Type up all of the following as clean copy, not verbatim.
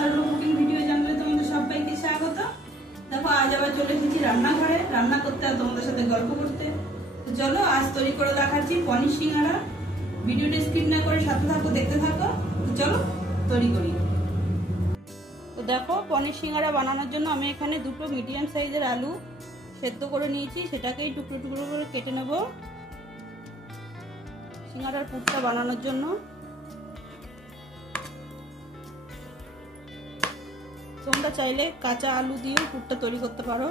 আশারও cooking video চ্যানেলে তোমাদের সবাইকে স্বাগত। দেখো আজ আবার চলে এসেছি রান্নাঘরে, রান্না করতে আর তোমাদের সাথে গল্প করতে। তো চলো আজ তৈরি করে দেখাচ্ছি পনির সিঙ্গারা। ভিডিওটা স্কিপ না করে সাথে থাকো, দেখতে থাকো। তো চলো তৈরি করি। তো দেখো পনির সিঙ্গারা বানানোর জন্য আমি এখানে দুটো মিডিয়াম সাইজের আলু সেদ্ধ করে নিয়েছি, সেটাকেই টুকরো টুকরো করে কেটে নেব সিঙ্গারার পুরটা বানানোর জন্য। তোমরা চাইলে কাঁচা আলু দিয়েও পুরটা তৈরি করতে পারো।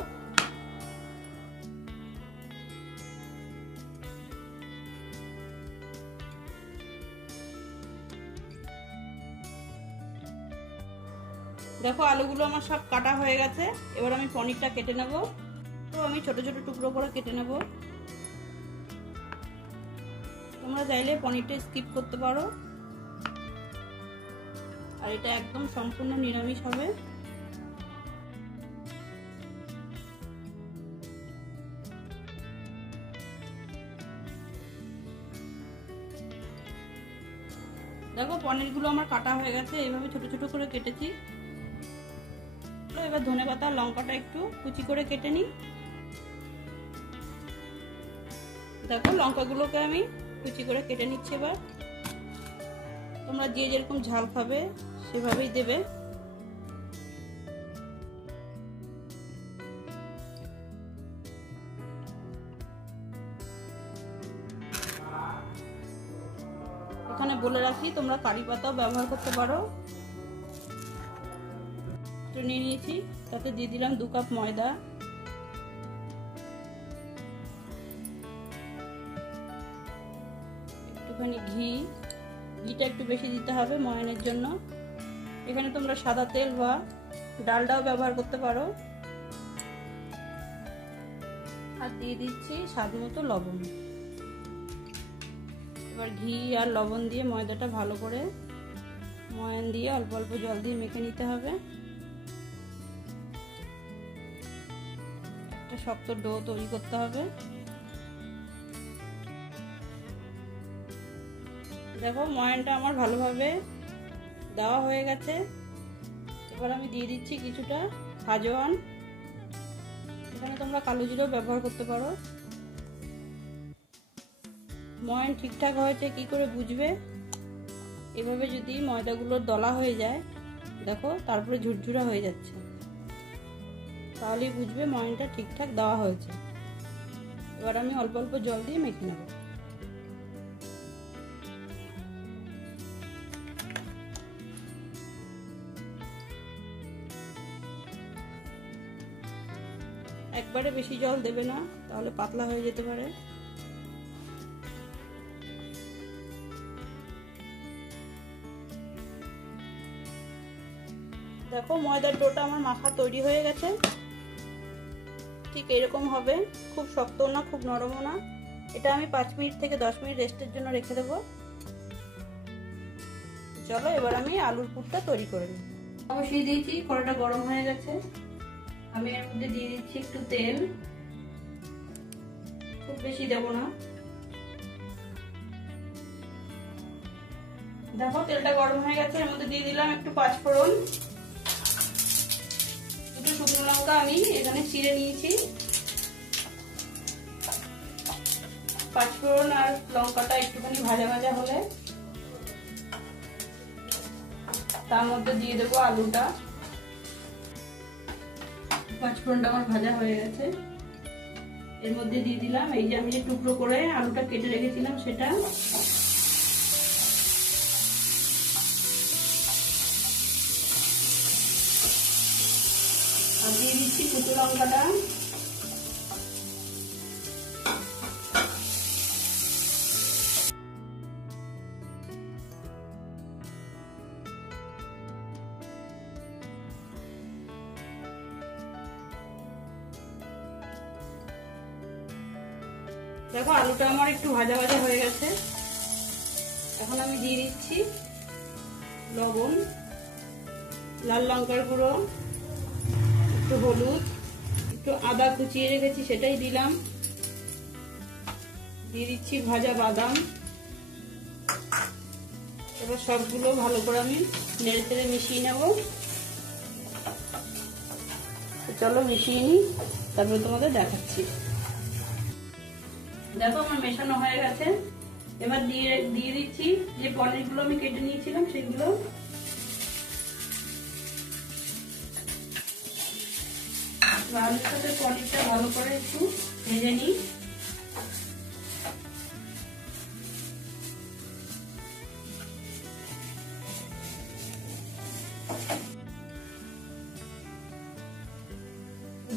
দেখো আলুগুলো আমার সব কাটা হয়ে গেছে, এবার আমি পনিরটা কেটে নেব। তো আমি ছোট ছোট টুকরো করে কেটে নেব। তোমরা চাইলে পনিরটা স্কিপ করতে পারো, আর এটা একদম সম্পূর্ণ নিরামিষ হবে। দেখো পনিরগুলো আমার কাটা হয়ে গেছে, এইভাবে ছোট ছোট করে কেটেছি। এবার ধনেপাতা লঙ্কাটা একটু কুচি করে কেটে নিই। দেখো লঙ্কাগুলোকে আমি কুচি করে কেটে নিচ্ছি। এবার তোমরা যে যেরকম ঝাল খাবে সেভাবেই দেবে। এখানে বলে রাখি তোমরা কারি পাতাও ব্যবহার করতে পারো। নিয়ে নিয়েছি, তাতে দিয়ে দিলাম 2 কাপ ময়দা, একটুখানি ঘিটা একটু বেশি দিতে হবে ময়ানের জন্য। এখানে তোমরা সাদা তেল বা ডালডাও ব্যবহার করতে পারো। আর দিয়ে দিচ্ছি স্বাদ মতো লবণ। এবার ঘি আর লবণ দিয়ে ময়দাটা ভালো করে ময়ান দিয়ে অল্প অল্প জল দিয়ে মেখে নিতে হবে। একটা শক্ত ডো তৈরি করতে হবে। দেখো ময়ানটা আমার ভালোভাবে দেওয়া হয়ে গেছে। এবার আমি দিয়ে দিচ্ছি কিছুটা আজওয়ান। এখানে তোমরা কালো জিরাও ব্যবহার করতে পারো। ময়ান ঠিকঠাক হয়েছে কি করে বুঝবে? এভাবে যদি ময়দাগুলোর দলা হয়ে যায়, দেখো তারপরে ঝুরঝুরা হয়ে যাচ্ছে, তাহলেই বুঝবে ময়ানটা ঠিকঠাক দেওয়া হয়েছে। এবার আমি অল্প অল্প জল দিয়ে মেখে নেব। একবারে বেশি জল দেবে না, তাহলে পাতলা হয়ে যেতে পারে। দেখো ময়দার ডোটা আমার মাখা তৈরি হয়ে গেছে। ঠিক এরকম হবে, খুব শক্ত না খুব নরমও না। এটা আমি 5 মিনিট থেকে 10 মিনিট রেস্টের জন্য রেখে দেবো। চলো এবার আমি আলুর পুরটা তৈরি করে নিই। বসিয়ে দিয়েছি, কড়াইটা গরম হয়ে গেছে। আমি এর মধ্যে দিয়ে দিচ্ছি একটু তেল, খুব বেশি দেব না। দেখো তেলটা গরম হয়ে গেছে, এর মধ্যে দিয়ে দিলাম একটু 5 ফোড়ন, দুটো শুকনো লঙ্কা আমি এখানে চিড়ে নিয়েছি। 5 ফোড়ন আর লঙ্কাটা একটুখানি ভাজা ভাজা হলে তার মধ্যে দিয়ে দেবো আলুটা। 5 ফোড়নটা আমার ভাজা হয়ে গেছে, এর মধ্যে দিয়ে দিলাম এই যে আমি যে টুকরো করে আলুটা কেটে রেখেছিলাম সেটা। আর দিয়ে দিচ্ছি কুচো লঙ্কাটা। দেখো আলুটা আমার একটু ভাজা ভাজা হয়ে গেছে। এখন আমি দিয়ে দিচ্ছি লবণ, লাল লঙ্কার গুঁড়ো, একটু হলুদ, একটু আদা কুচিয়ে রেখেছি সেটাই দিলাম, দিয়ে দিচ্ছি ভাজা বাদাম। এবার সবগুলো ভালো করে আমি নেড়ে চেড়ে মিশিয়ে নেব। চলো মিশিয়ে নিই, তারপরে তোমাদের দেখাচ্ছি। দেখো আমার মেশানো হয়ে গেছে। এবার দিয়ে দিচ্ছি যে পনিরগুলো আমি কেটে নিয়েছিলাম সেগুলো। আলুর সাথে পনিরটা ভালো করে একটু ভেজে নিই।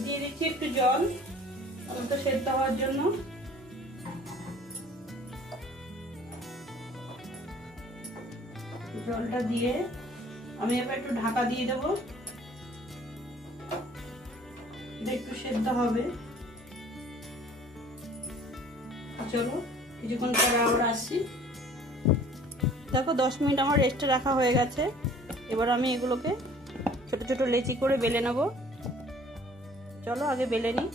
দিয়ে দিচ্ছি একটু জল আলুটা সেদ্ধ হওয়ার জন্য। জলটা দিয়ে আমি এবার একটু ঢাকা দিয়ে দেবো, একটু সেদ্ধ হবে। চলো কিছুক্ষণ পরে আবার আসছি। দেখো 10 মিনিট আমার রেস্টে রাখা হয়ে গেছে। এবার আমি এগুলোকে ছোট ছোট লেচি করে বেলে নেব। চলো আগে বেলে নিই।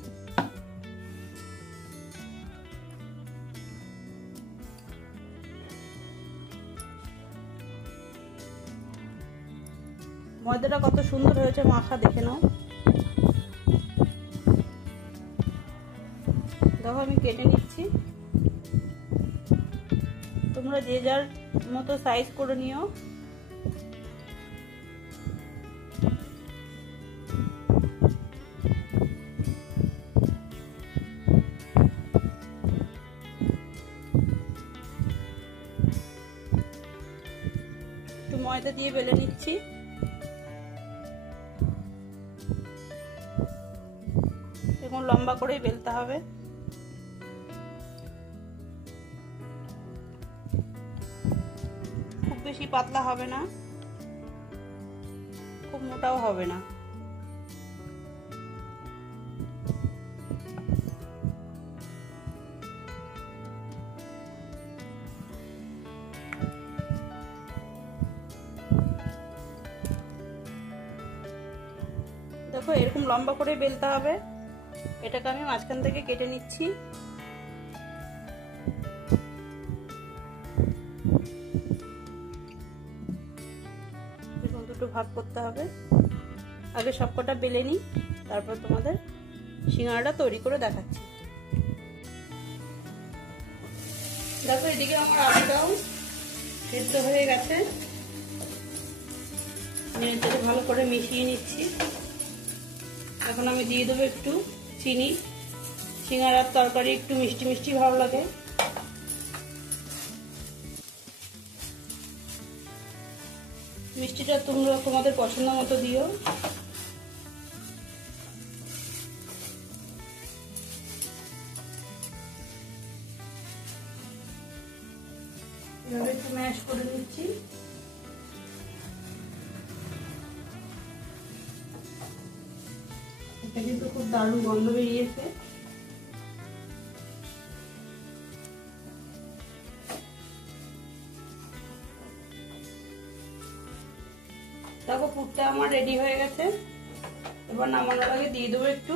ময়দাটা কত সুন্দর হয়েছে মাখা, দেখে নাও। দেখো আমি কেটে নিচ্ছি। তোমরা যে যার মতো সাইজ করে নিও। একটু ময়দা দিয়ে বেলে নিচ্ছি। এরকম লম্বা করেই বেলতে হবে। খুব বেশি পাতলা হবে না, খুব মোটাও হবে না। দেখো এরকম লম্বা করে বেলতে হবে। এটাকে আমি মাঝখান থেকে কেটে নিচ্ছি। এরকম দুটো ভাগ করতে হবে। আগে সবকটা বেলে নিই, তারপর তোমাদের সিঙ্গাড়াটা তৈরি করে দেখাচ্ছি। দেখো এদিকে আমার আলুটাও সেদ্ধ হয়ে গেছে। এটাকে ভালো করে মিশিয়ে নিচ্ছি। এখন আমি দিয়ে দেবো একটু চিনি। সিঙ্গাড়ার তরকারি একটু মিষ্টি মিষ্টি ভালো লাগে। মিষ্টিটা তোমরা তোমাদের পছন্দ মতো দিও। এভাবে একটু ম্যাশ করে নিচ্ছি। এটা কিন্তু খুব দারুণ গন্ধ বেরিয়েছে। দেখো পুরটা আমার রেডি হয়ে গেছে। এবার নামানোর আগে দিয়ে দেবো একটু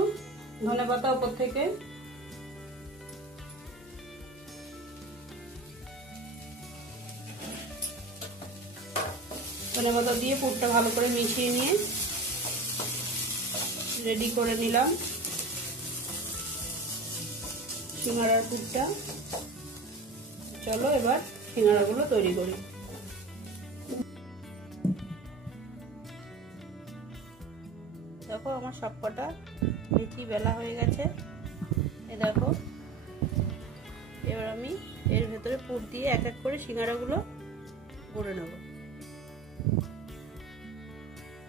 ধনেপাতা উপর থেকে। ধনেপাতা দিয়ে পুরটা ভালো করে মিশিয়ে নিয়ে রেডি করে নিলাম সিঙ্গাড়ার পুরটা। চলো এবার সিঙ্গাড়াগুলো তৈরি করি। দেখো আমার সবকটা লুচি বেলা হয়ে গেছে। এ দেখো এবার আমি এর ভেতরে পুর দিয়ে এক এক করে সিঙ্গাড়াগুলো গড়ে নেব।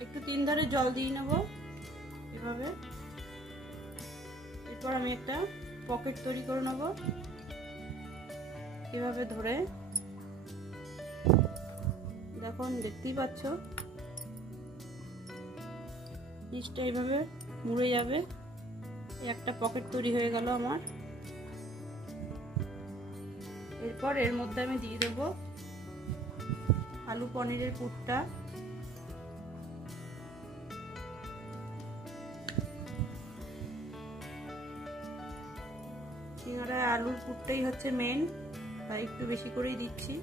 একটু 3 ধারে জল দিয়ে নেব এভাবে। এরপর আমি একটা পকেট তৈরি করে নেব এভাবে ধরে। দেখো দেখতেই পাচ্ছ নিচটা এইভাবে মুড়ে যাবে। একটা পকেট তৈরি হয়ে গেল আমার। এরপর এর মধ্যে আমি দিয়ে দেবো আলু পনিরের পুরটা। সিঙ্গাড়ায় আলুর পুরটাই হচ্ছে মেন, তাই একটু বেশি করেই দিচ্ছি।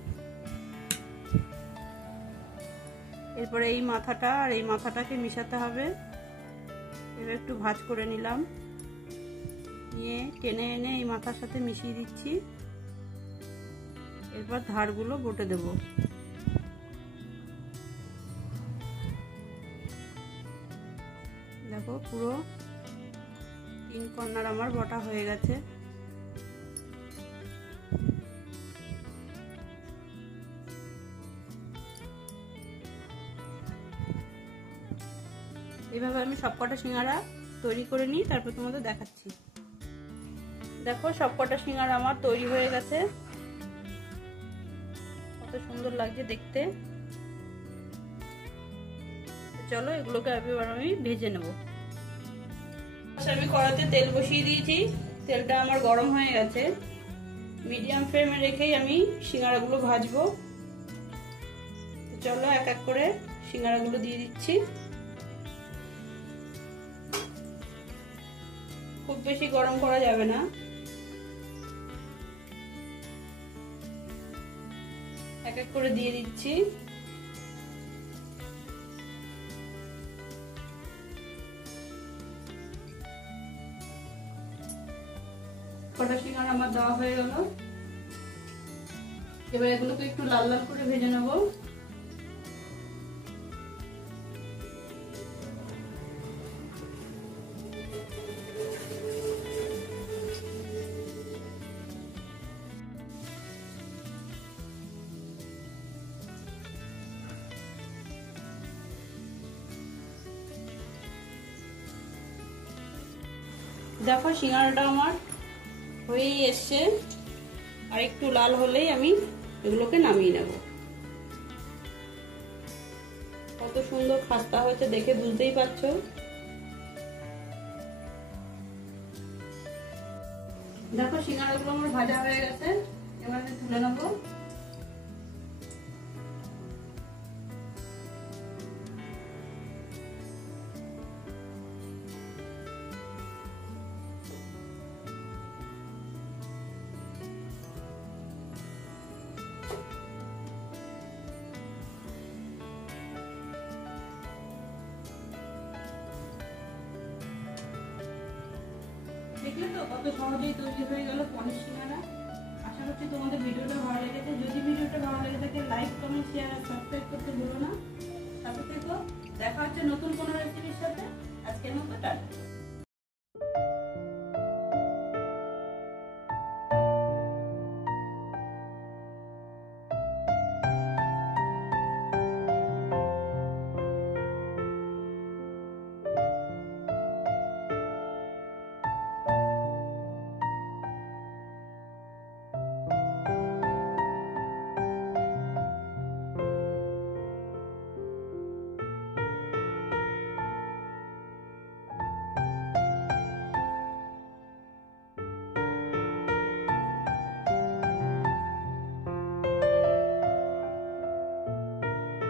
এরপরে এই মাথাটা আর এই মাথাটাকে মিশাতে হবে। এবার একটু ভাঁজ করে নিলাম, নিয়ে টেনে এনে এই মাথার সাথে মিশিয়ে দিচ্ছি। এরপর ধারগুলো বটে দেব। দেখো পুরো 3 কর্নার আমার বটা হয়ে গেছে। এইভাবে আমি সবকটা সিঙ্গারা তৈরি করে নিই, তারপর তোমাদের দেখাচ্ছি। দেখো সবকটা সিঙ্গারা আমার তৈরি হয়ে গেছে, কত সুন্দর লাগছে দেখতে। চলো এগুলোকে এবার আমি ভেজে নেব। আমি কড়াতে তেল বসিয়ে দিয়েছি, তেলটা আমার গরম হয়ে গেছে। মিডিয়াম ফ্লেমে রেখেই আমি সিঙ্গারাগুলো ভাজবো। চলো এক এক করে সিঙ্গারাগুলো দিয়ে দিচ্ছি। খুব বেশি গরম করা যাবে না, এক এক করে দিয়ে দিচ্ছি। কটা সিঙ্গারা আমার দেওয়া হয়ে গেল। এবার এগুলোকে একটু লাল লাল করে ভেজে নেব। দেখো সিঙ্গারাটা আমার হয়েই এসছে, আর একটু লাল হলেই আমি এগুলোকে নামিয়ে নেব। কত সুন্দর খাস্তা হয়েছে দেখে বুঝতেই পারছো। দেখো সিঙ্গারাগুলো আমার ভাজা হয়ে গেছে, এবার আমি তুলে নেব। দেখলে তো কত সহজেই তৈরি হয়ে গেল পনির সিঙ্গারা। আশা করছি তোমাদের ভিডিওটা ভালো লেগেছে। যদি ভিডিওটা ভালো লেগে থাকে লাইক, কমেন্ট, শেয়ার আর সাবস্ক্রাইব করতে ভুলো না। সাথে থেকো, দেখা হচ্ছে নতুন কোনো রেসিপির সাথে। আজকের মতো টাটা।